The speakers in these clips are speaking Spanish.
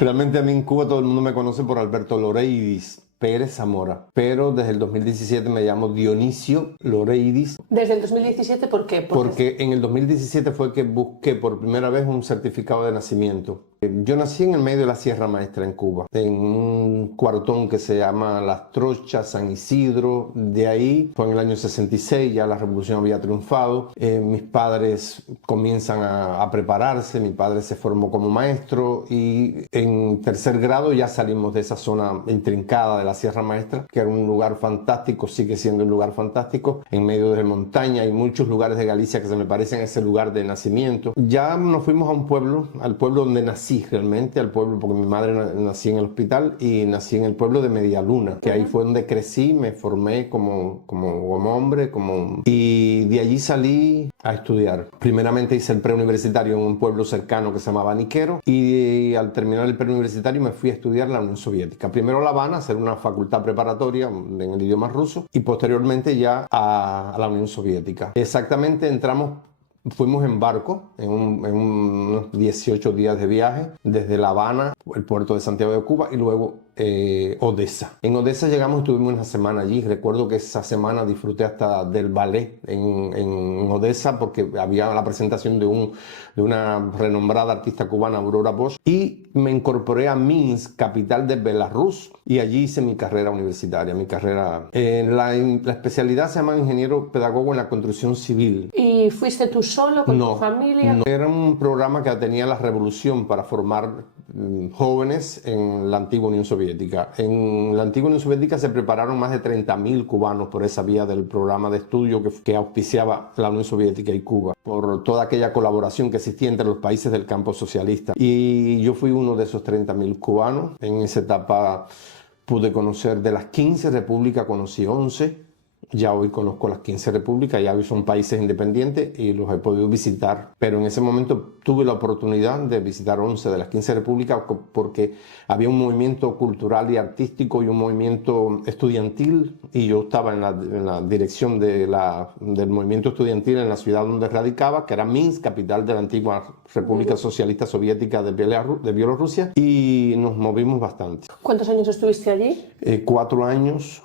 Realmente a mí en Cuba todo el mundo me conoce por Alberto Loreidis Pérez Zamora, pero desde el 2017 me llamo Dionisio Loreidis. ¿Desde el 2017 por qué? Porque en el 2017 fue que busqué por primera vez un certificado de nacimiento. Yo nací en el medio de la Sierra Maestra en Cuba, en un cuartón que se llama Las Trochas, San Isidro. De ahí fue en el año 66, ya la revolución había triunfado. Mis padres comienzan a prepararse, mi padre se formó como maestro y en tercer grado ya salimos de esa zona intrincada de la Sierra Maestra, que era un lugar fantástico, sigue siendo un lugar fantástico, en medio de montaña. Hay muchos lugares de Galicia que se me parecen a ese lugar de nacimiento. Ya nos fuimos a un pueblo, al pueblo donde nací realmente, al pueblo, porque mi madre nací en el hospital y nací en el pueblo de Medialuna, que ahí fue donde crecí, me formé como hombre, y de allí salí a estudiar. Primeramente hice el preuniversitario en un pueblo cercano que se llamaba Niquero y al terminar el preuniversitario me fui a estudiar la Unión Soviética. Primero a La Habana, a hacer una facultad preparatoria en el idioma ruso y posteriormente ya a la Unión Soviética. Exactamente fuimos en barco en unos 18 días de viaje desde La Habana, el puerto de Santiago de Cuba y luego Odessa. En Odessa llegamos y estuvimos una semana allí. Recuerdo que esa semana disfruté hasta del ballet en Odessa porque había la presentación de una renombrada artista cubana, Aurora Bosch, y me incorporé a Minsk, capital de Belarus, y allí hice mi carrera universitaria, la especialidad se llama ingeniero pedagogo en la construcción civil. ¿Y fuiste tú solo con tu familia? No, era un programa que tenía la Revolución para formar jóvenes en la antigua Unión Soviética. En la antigua Unión Soviética se prepararon más de 30.000 cubanos por esa vía del programa de estudio que auspiciaba la Unión Soviética y Cuba, por toda aquella colaboración que existía entre los países del campo socialista. Y yo fui uno de esos 30.000 cubanos. En esa etapa pude conocer de las 15 repúblicas, conocí 11. Ya hoy conozco las 15 repúblicas, ya hoy son países independientes y los he podido visitar. Pero en ese momento tuve la oportunidad de visitar 11 de las 15 repúblicas porque había un movimiento cultural y artístico y un movimiento estudiantil y yo estaba en la dirección del movimiento estudiantil en la ciudad donde radicaba, que era Minsk, capital de la antigua República Socialista Soviética de Bielorrusia, y nos movimos bastante. ¿Cuántos años estuviste allí? 4 años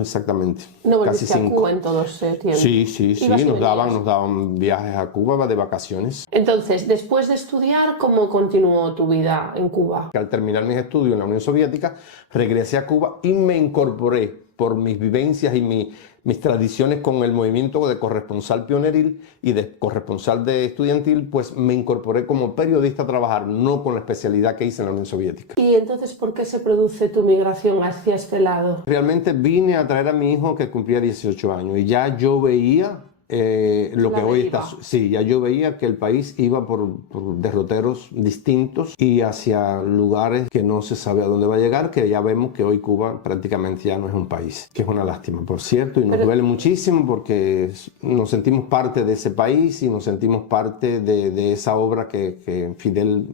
exactamente. ¿No volviste casi 5. a Cuba en todo ese tiempo? Sí, nos daban viajes a Cuba de vacaciones. Entonces, después de estudiar, ¿cómo continuó tu vida en Cuba? Al terminar mis estudios en la Unión Soviética, regresé a Cuba y me incorporé por mis vivencias y mis tradiciones con el movimiento de corresponsal pioneril y de corresponsal de estudiantil, pues me incorporé como periodista a trabajar, no con la especialidad que hice en la Unión Soviética. ¿Y entonces por qué se produce tu migración hacia este lado? Realmente vine a traer a mi hijo que cumplía 18 años y ya yo veía lo que hoy está. Sí, ya yo veía que el país iba por derroteros distintos y hacia lugares que no se sabe a dónde va a llegar, que ya vemos que hoy Cuba prácticamente ya no es un país, que es una lástima, por cierto, y nos duele muchísimo porque nos sentimos parte de ese país y nos sentimos parte de esa obra que Fidel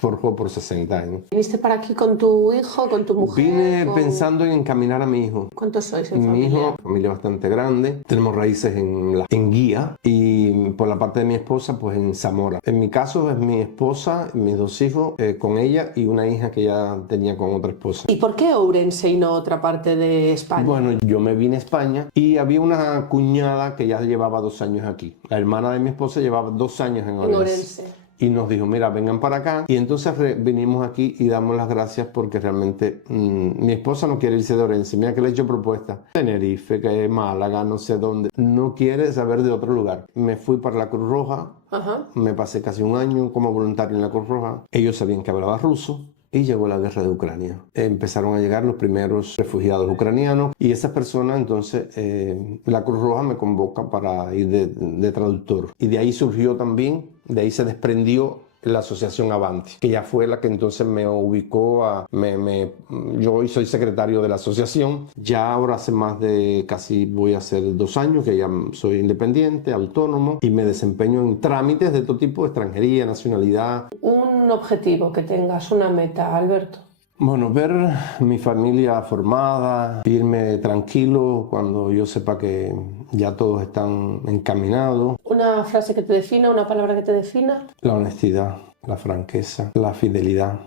forjó por 60 años. ¿Viniste para aquí con tu hijo, con tu mujer? Vine pensando en encaminar a mi hijo. ¿Cuántos sois en familia? Mi hijo, familia bastante grande. Tenemos raíces en Guía y por la parte de mi esposa, pues en Zamora. En mi caso es mi esposa, mis 2 hijos con ella y una hija que ya tenía con otra esposa. ¿Y por qué Ourense y no otra parte de España? Bueno, yo me vine a España y había una cuñada que ya llevaba 2 años aquí. La hermana de mi esposa llevaba 2 años en Ourense. Y nos dijo, mira, vengan para acá. Y entonces vinimos aquí y damos las gracias porque realmente mi esposa no quiere irse de Orense. Mira que le he hecho propuestas. Tenerife, que Málaga, no sé dónde. No quiere saber de otro lugar. Me fui para la Cruz Roja. Me pasé casi 1 año como voluntario en la Cruz Roja. Ellos sabían que hablaba ruso. Y llegó la guerra de Ucrania. Empezaron a llegar los primeros refugiados ucranianos y esas personas, entonces, la Cruz Roja me convoca para ir de traductor. Y de ahí surgió también, de ahí se desprendió la asociación Avanti, que ya fue la que entonces me ubicó yo hoy soy secretario de la asociación, ya ahora hace más de casi voy a hacer 2 años que ya soy independiente, autónomo y me desempeño en trámites de todo tipo, extranjería, nacionalidad. Un objetivo que tengas, una meta, Alberto. Bueno, ver mi familia formada, irme tranquilo cuando yo sepa que ya todos están encaminados. ¿Una frase que te defina, una palabra que te defina? La honestidad, la franqueza, la fidelidad.